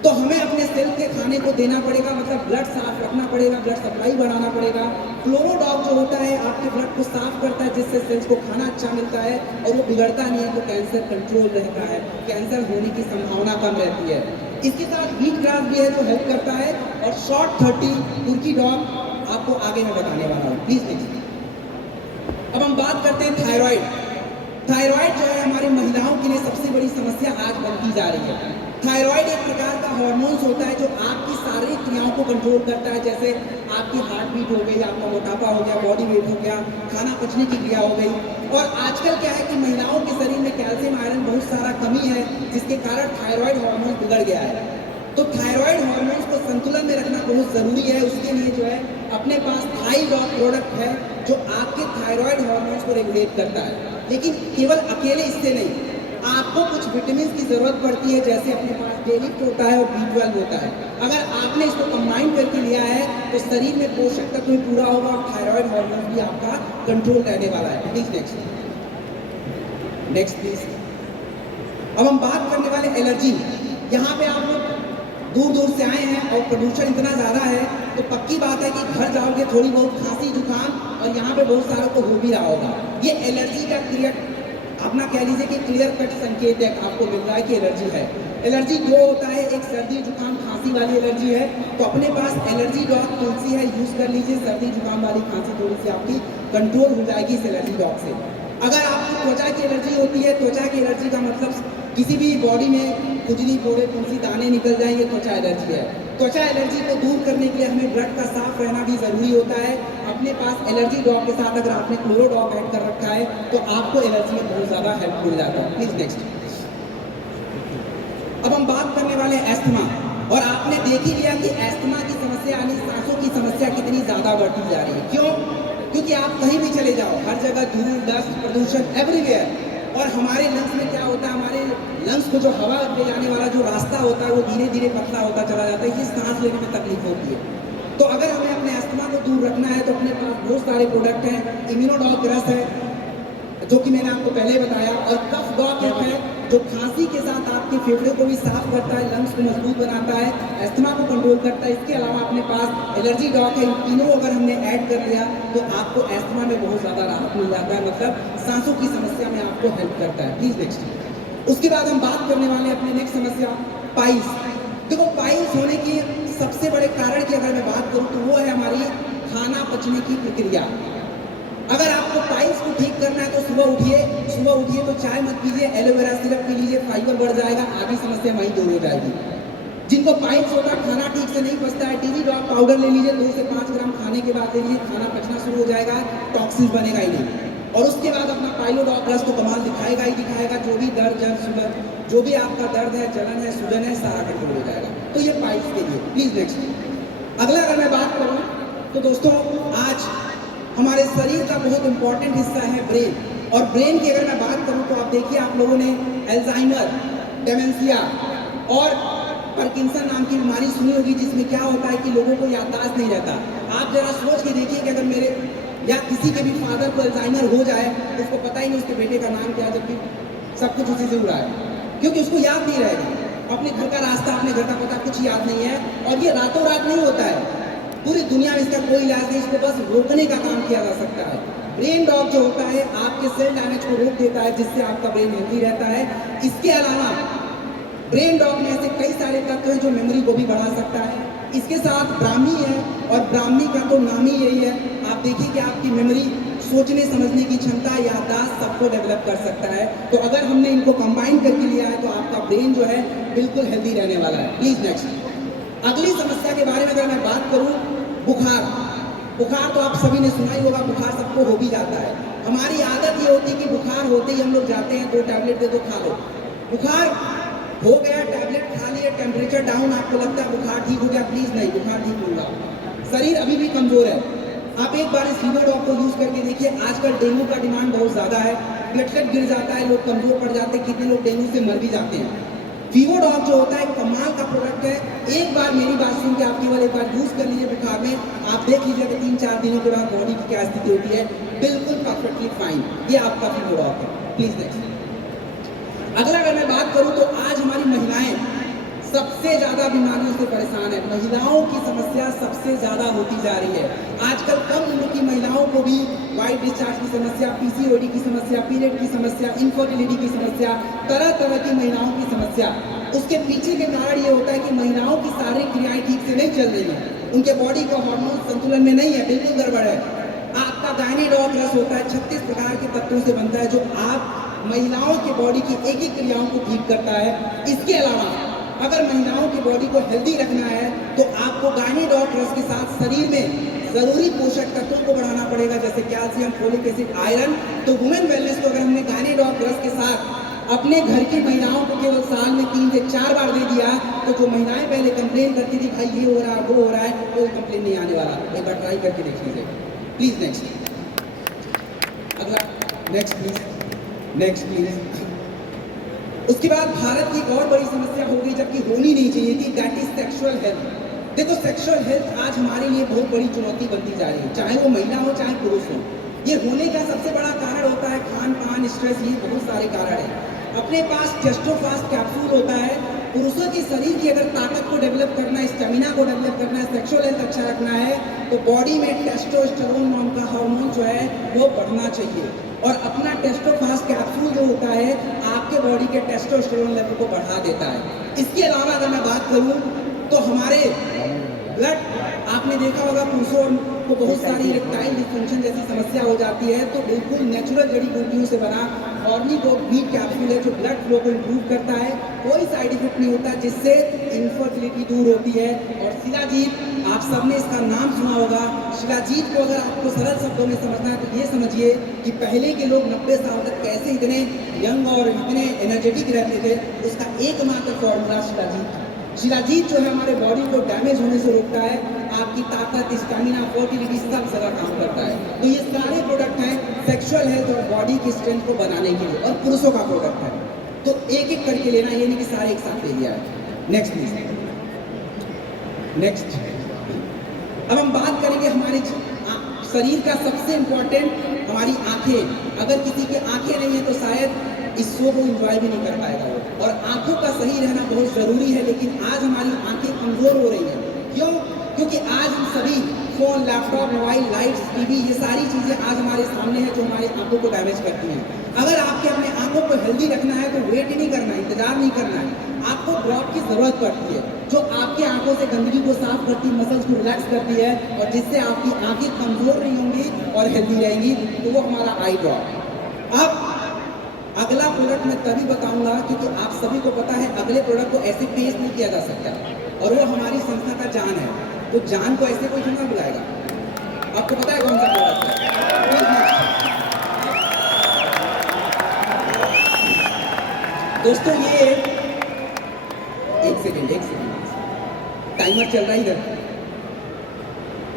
तो हमें अपने सेल के खाने को देना पड़ेगा, मतलब ब्लड साफ रखना पड़ेगा, ब्लड सप्लाई बढ़ाना पड़ेगा। क्लोरोडॉग जो होता है आपके ब्लड को साफ करता है, जिससे सेल्स को खाना अच्छा मिलता है और वो बिगड़ता नहीं है, तो कैंसर कंट्रोल रहता है, कैंसर होने की संभावना कम रहती है। इसके साथ व्हीट ग्रास भी है जो हेल्प करता है, और शॉर्ट 30 तुर्की डॉग आपको आगे मैं बताने वाला हूँ। प्लीज देखिए। अब हम बात करते हैं थायराइड। थायराइड जो है हमारी महिलाओं के लिए सबसे बड़ी समस्या आज बनती जा रही है। थायराइड एक प्रकार का हार्मोन्स होता है जो आपकी शारीरिक क्रियाओं को कंट्रोल करता है, जैसे आपकी हार्ट बीट हो गई, आपका मोटापा हो गया, बॉडी वेट हो गया, खाना पचने की क्रिया हो गई। और आजकल क्या है कि महिलाओं के शरीर में कैल्शियम आयरन बहुत सारा कमी है, जिसके कारण थायराइड हार्मोन बिगड़ गया है। तो थायराइड हार्मोन्स को संतुलन में रखना बहुत जरूरी है। उसके लिए जो है अपने पास थाईडॉग प्रोडक्ट है जो आपके थायराइड हार्मोन्स को रेगुलेट करता है। लेकिन केवल अकेले इससे नहीं, आपको कुछ विटामिन की जरूरत पड़ती है, जैसे अपने पास डेलिट होता है और B12 होता है। अगर आपने इसको कंबाइन करके लिया है तो शरीर में पोषक तत्व भी पूरा होगा और थायराइड हार्मोन भी आपका कंट्रोल रहने वाला है। Please next please. अब हम बात करने वाले एलर्जी। यहाँ पे आप लोग दूर दूर से आए हैं और प्रदूषण इतना ज़्यादा है, तो पक्की बात है कि घर जाओगे थोड़ी बहुत खांसी जुकाम, और यहाँ पे बहुत सारों को हो भी रहा होगा। ये एलर्जी का अपना कह लीजिए कि क्लियर कट संकेत है आपको मिल रहा है कि एलर्जी है। एलर्जी दो होता है, एक सर्दी जुकाम खांसी वाली एलर्जी है, तो अपने पास एलर्जी डॉग तुलसी है, यूज कर लीजिए। सर्दी जुकाम वाली खांसी थोड़ी सी आपकी कंट्रोल हो जाएगी इस एलर्जी डॉग से। अगर आपको त्वचा की एलर्जी होती है, त्वचा की एलर्जी का मतलब किसी भी बॉडी में खुजली, फोड़े, फुंसी, दाने निकल जाएंगे, त्वचा एलर्जी है। त्वचा एलर्जी को दूर करने के लिए हमें ब्लड का साफ रहना भी जरूरी होता है। अपने पास एलर्जी डॉग के साथ अगर आपने क्लोरोडॉग ऐड कर रखा है तो आपको एलर्जी में बहुत ज्यादा हेल्प मिल जाता है। Please next. अब हम बात करने वाले हैं एस्थमा, और आपने देख ही लिया कि एस्थमा की समस्या यानी सांसों की समस्या कितनी ज्यादा बढ़ती जा रही है। क्यों? क्योंकि आप कहीं भी चले जाओ, हर जगह धूल, डस्ट, प्रदूषण एवरीवेयर। और हमारे लंग्स में क्या होता है, हमारे लंग्स को जो हवा ले जाने वाला जो रास्ता होता है वो धीरे धीरे पतला होता चला जाता है, इससे सांस लेने में तकलीफ होती है। तो अगर हमें अपने अस्थमा को दूर रखना है तो अपने पास बहुत सारे प्रोडक्ट हैं। इम्यूनोडॉग रस है जो कि मैंने आपको पहले बताया, और कफ डॉग है जो खांसी के साथ आपके फेफड़े को भी साफ करता है, लंग्स को मजबूत बनाता है, अस्थमा को कंट्रोल करता है। इसके अलावा अपने पास एलर्जी डॉग है। इन तीनों अगर हमने ऐड कर लिया तो आपको अस्थमा में बहुत ज्यादा राहत मिल जाता है, मतलब सांसों की समस्या में आपको हेल्प करता है। Please next. उसके बाद हम बात करने वाले अपने नेक्स्ट समस्या पाइल्स। देखो पाइल्स होने की सबसे बड़े कारण की अगर मैं बात करूं तो वो है हमारी खाना पचने की प्रक्रिया। अगर आपको पाइल्स को ठीक करना है तो सुबह उठिए तो चाय मत पीजिए, एलोवेरा सिरप पी लीजिए, फाइबर बढ़ जाएगा, आधी समस्या वहीं दूर हो जाएगी। जिनको पाइल्स होता है, खाना ठीक से नहीं पचता है, टीवी ड्रॉप पाउडर ले लीजिए, 2 से 5 ग्राम खाने के बाद ले लीजिए, खाना पचना शुरू हो जाएगा, टॉक्सिन्स बनेगा ही नहीं। और उसके बाद अपना पाइलोडॉक प्लस तो कमाल दिखाएगा ही दिखाएगा, जो भी दर्द जर्द शुगर जो भी आपका दर्द है, जलन है, सूजन है, सारा कंट्रोल हो जाएगा। तो ये पाइल्स के लिए। Please next. अगला अगर मैं बात करूं तो दोस्तों आज हमारे शरीर का बहुत इंपॉर्टेंट हिस्सा है ब्रेन। और ब्रेन की अगर मैं बात करूं तो आप देखिए, आप लोगों ने अल्जाइमर, डेमेंशिया और पार्किंसन नाम की बीमारी सुनी होगी, जिसमें क्या होता है कि लोगों को याददाश्त नहीं रहता। आप जरा सोच के देखिए कि अगर मेरे या किसी के भी फादर को अल्जाइमर हो जाए, उसको पता ही नहीं उसके बेटे का नाम क्या है, जबकि सब कुछ उसी से हुआ है, क्योंकि उसको याद नहीं रहेगा। अपने घर का रास्ता, अपने घर का पता कुछ याद नहीं है। और ये रातों रात नहीं होता है, पूरी दुनिया में इसका कोई इलाज नहीं, इसको बस रोकने का काम किया जा सकता है। ब्रेन डॉग जो होता है आपके सेल डैमेज को रोक देता है, जिससे आपका ब्रेन हेल्दी रहता है। इसके अलावा ब्रेन डॉग में ऐसे कई सारे तत्व हैं जो मेमोरी को भी बढ़ा सकता है। इसके साथ ब्राह्मी है, और ब्राह्मी का तो नाम ही यही है। आप देखिए कि आपकी मेमोरी, सोचने समझने की क्षमता, याददाश्त सबको डेवलप कर सकता है। तो अगर हमने इनको कंबाइन करके लिया है तो आपका ब्रेन जो है बिल्कुल हेल्दी रहने वाला है। Please next. अगली समस्या के बारे में अगर मैं बात करूं, बुखार। बुखार तो आप सभी ने सुना ही होगा, बुखार सबको हो भी जाता है। हमारी आदत ये होती है कि बुखार होते ही हम लोग जाते हैं, 2 टैबलेट दे दो, खा लो। बुखार हो गया, टैबलेट खा लिए, टेम्परेचर डाउन, आपको लगता है बुखार ठीक हो गया। प्लीज नहीं, बुखार ठीक नहीं होगा, शरीर अभी भी कमजोर है। आप एक बार इस फीवर डॉग को यूज करके देखिए। आजकल डेंगू का डिमांड बहुत ज्यादा है, प्लेटलेट गिर जाता है, लोग कमजोर पड़ जाते हैं, कितने लोग डेंगू से मर भी जाते हैं। फीवर डॉग जो होता है कमाल का प्रोडक्ट है। एक बार मेरी बात सुन के आप केवल एक बार यूज कर लीजिए बुखार में, आप देख लीजिए कि 3-4 दिनों के बाद बॉडी की क्या स्थिति होती है, बिल्कुल परफेक्टली फाइन। ये आपका फीवर डॉग है। Please next. अगला अगर मैं बात करूं तो आज हमारी महिलाएं सबसे ज्यादा बीमारियों से परेशान है। महिलाओं की समस्या सबसे ज्यादा होती जा रही है। आजकल कम उम्र की महिलाओं को भी वाइट डिस्चार्ज की समस्या, पीसीओडी की समस्या, पीरियड की समस्या, इनफर्टिलिटी की समस्या, तरह तरह की महिलाओं की समस्या। उसके पीछे के कारण ये होता है कि महिलाओं की शारीरिक क्रियाएं ठीक से नहीं चल रही है, उनके बॉडी का हार्मोन संतुलन में नहीं है, बिल्कुल गड़बड़ है। आपका गायनेडॉग रस होता है, 36 प्रकार के तत्वों से बनता है, जो आप महिलाओं की बॉडी की एक एक क्रियाओं को ठीक करता है। इसके अलावा अगर महिलाओं की बॉडी को हेल्दी रखना है तो आपको गायनेडॉग रस के साथ शरीर में जरूरी पोषक तत्वों को बढ़ाना पड़ेगा, जैसे कैल्शियम, फोलिक एसिड, आयरन। तो वुमेन वेलनेस को अगर हमने गायनेडॉग रस के साथ अपने घर की महिलाओं को केवल साल में 3 से 4 बार दे दिया, तो जो महिलाएं पहले कंप्लेन करती थी भाई ये हो रहा है वो हो रहा है, कोई कंप्लेन नहीं आने वाला। एक बार ट्राई करके देख लीजिए। Please next. अगला नेक्स्ट प्लीज, नेक्स्ट प्लीज। उसके बाद भारत की एक और बड़ी समस्या हो गई, जबकि होनी नहीं चाहिए थी, दैट इज सेक्सुअल हेल्थ। देखो सेक्सुअल हेल्थ आज हमारे लिए बहुत बड़ी चुनौती बनती जा रही है, चाहे वो महिला हो चाहे पुरुष हो। ये होने का सबसे बड़ा कारण होता है खान पान, स्ट्रेस, ये बहुत सारे कारण हैं। अपने पास टेस्टोफास्ट कैप्सूल होता है। पुरुषों के शरीर की अगर ताकत को डेवलप करना है, स्टेमिना को डेवलप करना है, सेक्सुअल हेल्थ अच्छा रखना है, तो बॉडी में टेस्टोस्टेरोन नाम का हार्मोन जो है वो बढ़ना चाहिए। और अपना टेस्टोफास्ट कैप्सूल जो होता है आपके बॉडी के टेस्टोस्टेरोन लेवल को बढ़ा देता है। इसके अलावा अगर मैं बात करूं तो हमारे ब्लड, आपने देखा होगा पुरुषों को बहुत सारी इरेक्टाइल डिस्फंक्शन जैसी समस्या हो जाती है, तो बिल्कुल नेचुरल जड़ी बूटियों से बना ऑर्निडोग कैप्सूल है जो ब्लड फ्लो को इम्प्रूव करता है, कोई साइड इफेक्ट नहीं होता, जिससे इनफर्टिलिटी दूर होती है। और शिलाजीत, आप सबने इसका नाम सुना होगा। शिलाजीत को अगर आपको सरल शब्दों में समझना है तो ये समझिए कि पहले के लोग 90 साल तक कैसे इतने यंग और इतने एनर्जेटिक रहते थे, उसका एकमात्र फॉर्मूला शिलाजीत। शिलाजीत जो है हमारे बॉडी को डैमेज होने से रोकता है, आपकी ताकत, स्टैमिना, फर्टिलिटी सब जगह काम करता है। तो ये सारे प्रोडक्ट हैं सेक्सुअल हेल्थ और बॉडी की स्ट्रेंथ को बनाने के लिए, और पुरुषों का प्रोडक्ट है। तो एक एक करके लेना, ये नहीं कि सारे एक साथ ले लिया है। Next please, next. अब हम बात करेंगे हमारे शरीर का सबसे इंपॉर्टेंट, हमारी आंखें। अगर किसी की आंखें नहीं है तो शायद इस शो को एंजॉय भी नहीं कर पाएगा वो। और आंखों का सही रहना बहुत जरूरी है, लेकिन आज हमारी आंखें कमजोर हो रही हैं। क्यों? क्योंकि आज हम सभी phone, laptop, mobile, lights, TV, ये सारी चीजें आज हमारे सामने है जो हमारी आंखों को डैमेज करती हैं। अगर आपके अपने आपको को हेल्दी रखना है तो वेट ही नहीं करना है, इंतजार नहीं करना है, आपको ड्रॉप की जरूरत पड़ती है जो आपकी आंखों से गंदगी को साफ करती है, मसल्स को रिलैक्स करती है और जिससे आपकी आंखें कमजोर नहीं होंगी और हेल्दी रहेंगी, तो वो हमारा आई ड्रॉप। अब अगला प्रोडक्ट मैं तभी बताऊंगा क्योंकि आप सभी को पता है अगले प्रोडक्ट को ऐसे पेश नहीं किया जा सकता और वो हमारी संस्था का जान है, तो जान को ऐसे कोई थोड़ा बुलाएगा। आपको पता है कौन सा प्रोडक्ट है? दोस्तों ये एक सेकेंड टाइमर चल रहा है इधर।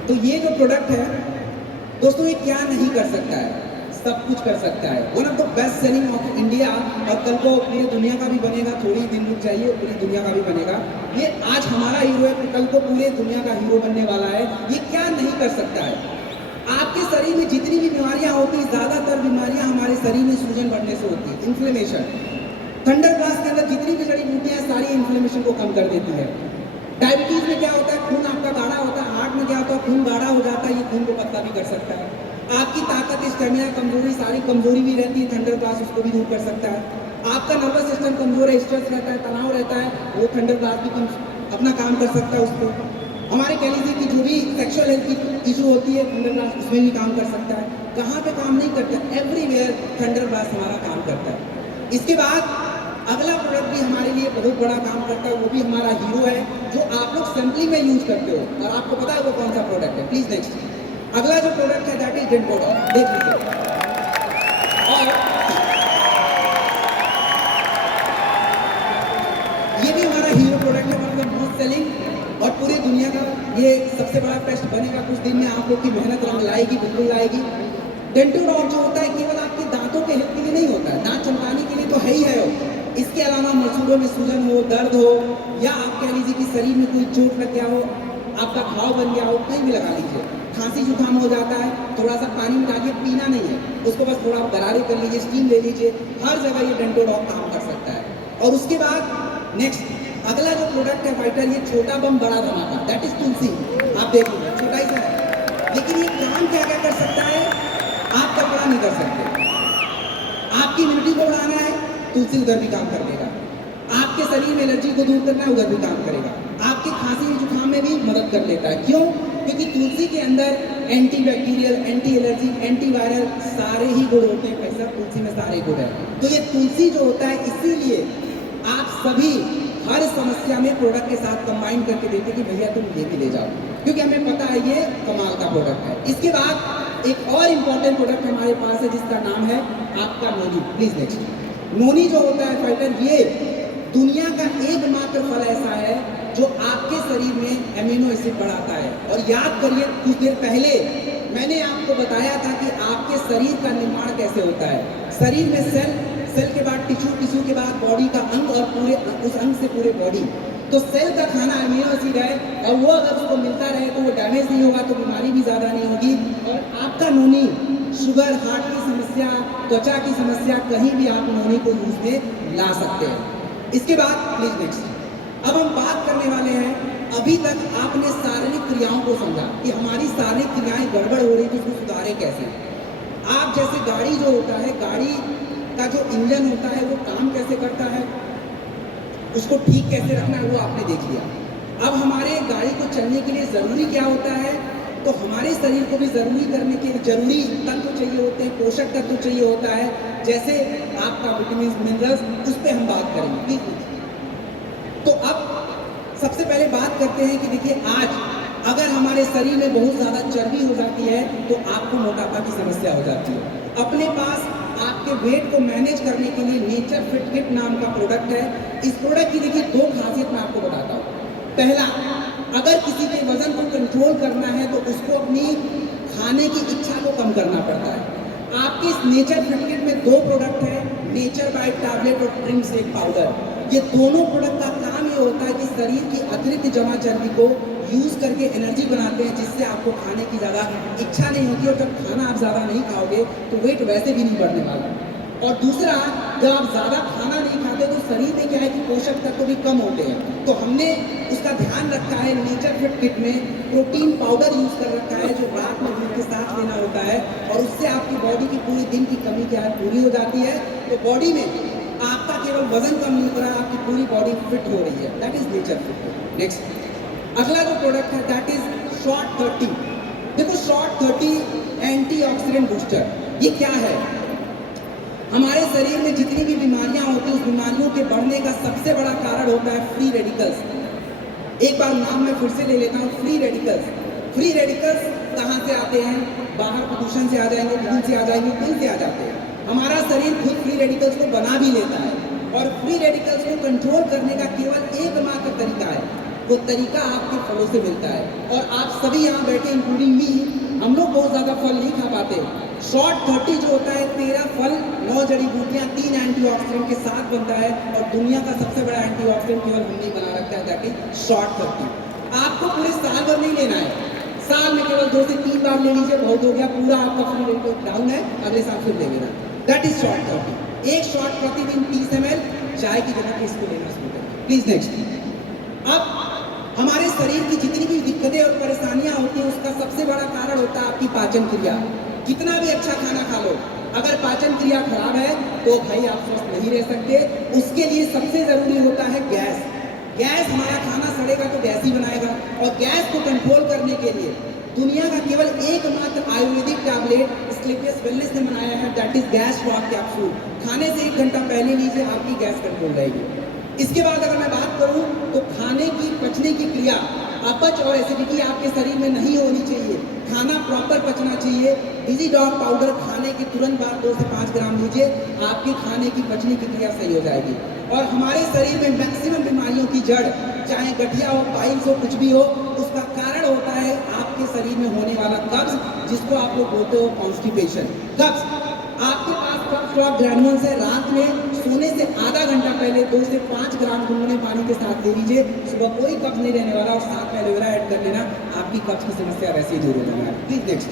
तो ये जो प्रोडक्ट है दोस्तों, ये क्या नहीं कर सकता है, सब कुछ कर सकता है। One of the best selling of India, और कल को पूरी दुनिया का भी बनेगा, थोड़ी दिन रुक जाइए, पूरी दुनिया का भी बनेगा। ये आज हमारा हीरो है, कल को पूरे दुनिया का हीरो बनने वाला है। ये क्या नहीं कर सकता है? आपके शरीर में जितनी भी बीमारियां होती है, ज्यादातर बीमारियां हमारे शरीर में सूजन बढ़ने से होती है, इन्फ्लेमेशन। थंडर ग्लास के अंदर जितनी भी जड़ी बूटियां सारी इन्फ्लेमेशन को कम कर देती है। डायबिटीज में क्या होता है, खून आपका गाढ़ा होता है, हार्ट में क्या होता है, खून गाढ़ा हो जाता है, ये खून को पतला भी कर सकता है। आपकी ताकत, स्टेमिना, कमजोरी, सारी कमजोरी भी रहती है, थंडर ग्लास उसको भी दूर कर सकता है। आपका नर्वस सिस्टम कमजोर है, स्ट्रेस रहता है, तनाव रहता है, वो थंडर ग्लास भी अपना काम कर सकता है उसको। हमारे कह लीजिए कि जो भी सेक्सुअल हेल्थ की इशू होती है, थंडर ग्लास उसमें भी काम कर सकता है। कहाँ पे काम नहीं करता, एवरीवेयर थंडर ग्लास हमारा काम करता है। इसके बाद अगला प्रोडक्ट भी हमारे लिए बहुत बड़ा काम करता है, वो भी हमारा हीरो है जो आप लोग सैम्पलिंग में यूज करते हो और आपको पता है वो कौन सा प्रोडक्ट है। प्लीज नेक्स्ट, अगला जो प्रोडक्ट है दैट इज डेंटोडॉन। देख लीजिए, और ये भी हमारा हीरो प्रोडक्ट है, मतलब मोस्ट सेलिंग, और पूरी दुनिया का ये सबसे बड़ा पेस्ट बनेगा। कुछ दिन में आप लोग की मेहनत रंग लाएगी, बिल्कुल लाएगी। डेंटोडॉन जो होता है केवल आपके दांतों के हेल्थ के लिए नहीं होता है, दांत चमकाने के लिए तो है ही है वो। इसके अलावा मसूड़ों में सूजन हो, दर्द हो, या आप कह लीजिए कि शरीर में कोई चोट लग गया हो, आपका घाव बन गया हो, कहीं भी लगा लीजिए। खांसी जुकाम हो जाता है, थोड़ा सा पानी में डालिए, पीना नहीं है उसको, बस थोड़ा आप गरारे कर लीजिए, स्टीम ले लीजिए, हर जगह ये डेंटोडॉन काम कर सकता है। और उसके बाद नेक्स्ट अगला जो प्रोडक्ट है फाइटर, ये छोटा बम बड़ा धमाका, दैट इज तुलसी। आप देख लीजिए, छोटा ही सा है, लेकिन ये काम क्या क्या कर सकता है, आप कपड़ा नहीं कर सकते। आपकी इम्यूनिटी को बढ़ाना है, तुलसी उधर भी काम कर देगा। आपके शरीर में एलर्जी को दूर करना है, उधर भी काम करेगा। आपके खांसी जुकाम में भी मदद कर लेता है। क्यों? क्योंकि तुलसी के अंदर anti bacterial, anti allergy, anti viral सारे ही गुण होते हैं। कैसा? तुलसी में सारे गुण है। तो ये तुलसी जो होता है, इसीलिए आप सभी हर समस्या में प्रोडक्ट के साथ कंबाइन करके देते कि भैया तुम ये भी ले जाओ, क्योंकि हमें पता है ये कमाल का प्रोडक्ट है। इसके बाद एक और इम्पॉर्टेंट प्रोडक्ट हमारे पास है जिसका नाम है आपका नोनी। Please next. नोनी जो होता है फाइटर, ये दुनिया का एकमात्र फल ऐसा है जो आपके शरीर में एमिनो एसिड बढ़ाता है। और याद करिए, कुछ देर पहले मैंने आपको बताया था कि आपके शरीर का निर्माण कैसे होता है। शरीर में सेल, सेल के बाद टिश्यू, टिश्यू के बाद बॉडी का अंग, और पूरे उस अंग से पूरे बॉडी। तो सेल का खाना एमिनो एसिड है, और वो अगर उसको मिलता रहे तो वो डैमेज नहीं होगा, तो बीमारी भी ज़्यादा नहीं होगी। और आपका नोनी शुगर, हार्ट की समस्या, त्वचा की समस्या, कहीं भी आप नोनी को यूज में ला सकते हैं। इसके बाद प्लीज नेक्स्ट, अब हम बात करने वाले हैं, अभी तक आपने शारीरिक क्रियाओं को समझा कि हमारी शारीरिक क्रियाएं गड़बड़ हो रही थी, उसको सुधारे कैसे। आप जैसे गाड़ी जो होता है, गाड़ी का जो इंजन होता है वो काम कैसे करता है, उसको ठीक कैसे रखना है, वो आपने देख लिया। अब हमारे गाड़ी को चलने के लिए ज़रूरी क्या होता है, तो हमारे शरीर को भी ज़रूरी करने के लिए जरूरी तत्व चाहिए होते हैं, पोषक तत्व चाहिए होता है, जैसे आपका विटामिन, मिनरल्स, उस पर हम बात करेंगे। तो अब सबसे पहले बात करते हैं कि देखिए, आज अगर हमारे शरीर में बहुत ज़्यादा चर्बी हो जाती है तो आपको मोटापा की समस्या हो जाती है। अपने पास आपके वेट को मैनेज करने के लिए नेचर फिट किट नाम का प्रोडक्ट है। इस प्रोडक्ट की देखिए दो खासियत मैं आपको बताता हूँ। पहला, अगर किसी के वजन को कंट्रोल करना है तो उसको अपनी खाने की इच्छा को कम करना पड़ता है। आपके इस नेचर फिट किट में दो प्रोडक्ट है, नेचर बाइट टैबलेट और ड्रिंक शेक पाउडर। ये दोनों प्रोडक्ट का काम ये होता है कि शरीर की अतिरिक्त जमा चर्बी को यूज करके एनर्जी बनाते हैं, जिससे आपको खाने की ज़्यादा इच्छा नहीं होती, और जब खाना आप ज़्यादा नहीं खाओगे तो वेट वैसे भी नहीं बढ़ने वाला। और दूसरा, जब आप ज़्यादा खाना नहीं खाते तो शरीर में क्या है कि पोषक तत्व भी कम होते हैं। तो हमने उसका ध्यान रखा है, नेचर फिट किट में प्रोटीन पाउडर यूज़ कर रखा है, जो रात में दूध के साथ लेना होता है, और उससे आपकी बॉडी की पूरे दिन की कमी क्या है, पूरी हो जाती है। तो बॉडी में आपका केवल वजन कम नहीं हो रहा है, आपकी पूरी बॉडी फिट हो रही है। That is nature fit. Next, अगला जो प्रोडक्ट है दैट इज शॉर्ट 30। देखो, शॉर्ट 30 एंटीऑक्सीडेंट बूस्टर, ये क्या है? हमारे शरीर में जितनी भी बीमारियां होती हैं, उस बीमारियों के बढ़ने का सबसे बड़ा कारण होता है फ्री रेडिकल्स। एक बार नाम मैं फिर से ले लेता हूँ, फ्री रेडिकल्स। फ्री रेडिकल्स कहाँ से आते हैं? बाहर प्रदूषण से आ जाएंगे, धूल से आ जाएंगे, कहीं से आ जाते हैं। हमारा शरीर खुद फ्री रेडिकल्स को बना भी लेता है, और फ्री रेडिकल्स को कंट्रोल करने का केवल एकमात्र तरीका है, वो तरीका आपके फलों से मिलता है। और आप सभी यहाँ बैठे इंक्लूडिंग मी, हम लोग बहुत ज़्यादा फल नहीं खा पाते। शॉर्ट 30 जो होता है, 13 फल, 9 जड़ी बूटियाँ, 3 एंटीऑक्सीडेंट के साथ बनता है, और दुनिया का सबसे बड़ा एंटीऑक्सीडेंट केवल हमने बना रखा है, ताकि शॉर्ट 30। आपको पूरे साल भर नहीं लेना है, साल में केवल 2 से 3 बार ले लीजिए, बहुत हो गया। पूरा आपका फ्री रेडिकल डाउन है, अगले साल फिर ले लेना। That is short 30। एक शॉर्ट प्रतिदिन 30 ml चाय की जगह पे इसको लेना शुरू करें, प्लीज। नेक्स्ट, अब हमारे शरीर की जितनी भी दिक्कतें और परेशानियां होती हैं, उसका सबसे बड़ा कारण होता है आपकी पाचन क्रिया। कितना भी अच्छा खाना खा लो, अगर पाचन क्रिया खराब है तो भाई आप स्वस्थ नहीं रह सकते। उसके लिए सबसे जरूरी होता है गैस। गैस, हमारा खाना सड़ेगा तो गैस ही बनाएगा, और गैस को कंट्रोल करने के लिए दुनिया का केवल एकमात्र आयुर्वेदिक टैबलेट स्लीपियस वेलनेस ने बनाया है, that is gas swap capsule. खाने से 1 घंटा पहले लीजिए, आपकी गैस कंट्रोल रहेगी। इसके बाद अगर मैं बात करूं तो खाने की पचने की क्रिया, अपच और एसिडिटी आपके शरीर में नहीं होनी चाहिए, खाना प्रॉपर पचना चाहिए। डिजीडॉग पाउडर खाने के तुरंत बाद 2 से 5 ग्राम लीजिए, आपके खाने की पचने की क्रिया सही हो जाएगी। और हमारे शरीर में मैक्सिमम बीमारियों की जड़, चाहे गठिया हो, पाइल्स हो, कुछ भी हो, उसका कारण होता है आपके शरीर में होने वाला कब्ज, जिसको आप लोग बोलते हो कॉन्स्टिपेशन। कब्ज, आपके पास कब्ज स्टॉप ग्रैन्युल्स है, रात में सोने से आधा घंटा पहले 2 से 5 ग्राम गुनगुने पानी के साथ ले लीजिए। सुबह कोई कब्ज नहीं रहने वाला, और साथ में एलोवेरा ऐड कर लेना, आपकी कब्ज की समस्या वैसे ही दूर हो जाना है। प्लीज नेक्स्ट,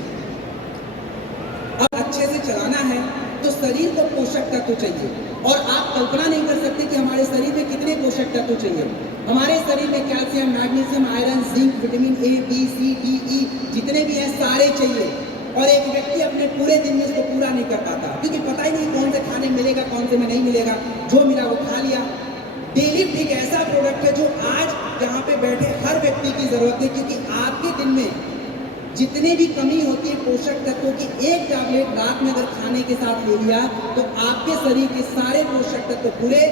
अब अच्छे से चलाना है तो शरीर को पोषक तत्व चाहिए, और आप कल्पना नहीं कर सकते कि हमारे शरीर में कितने पोषक तत्व चाहिए। हमारे शरीर में calcium, magnesium, iron, zinc, vitamin A, B, C, D, E जितने भी हैं सारे चाहिए। और एक व्यक्ति अपने पूरे दिन में इसको पूरा नहीं कर पाता, क्योंकि पता ही नहीं कौन से खाने मिलेगा, कौन से में नहीं मिलेगा, जो मिला वो खा लिया। डेली एक ऐसा प्रोडक्ट है जो आज यहाँ पे बैठे हर व्यक्ति की जरूरत है, क्योंकि आपके दिन में जितने भी कमी होती है पोषक तत्वों की, एक टैबलेट रात में अगर खाने के साथ ले लिया तो आपके शरीर के सारे पोषक तत्व पूरे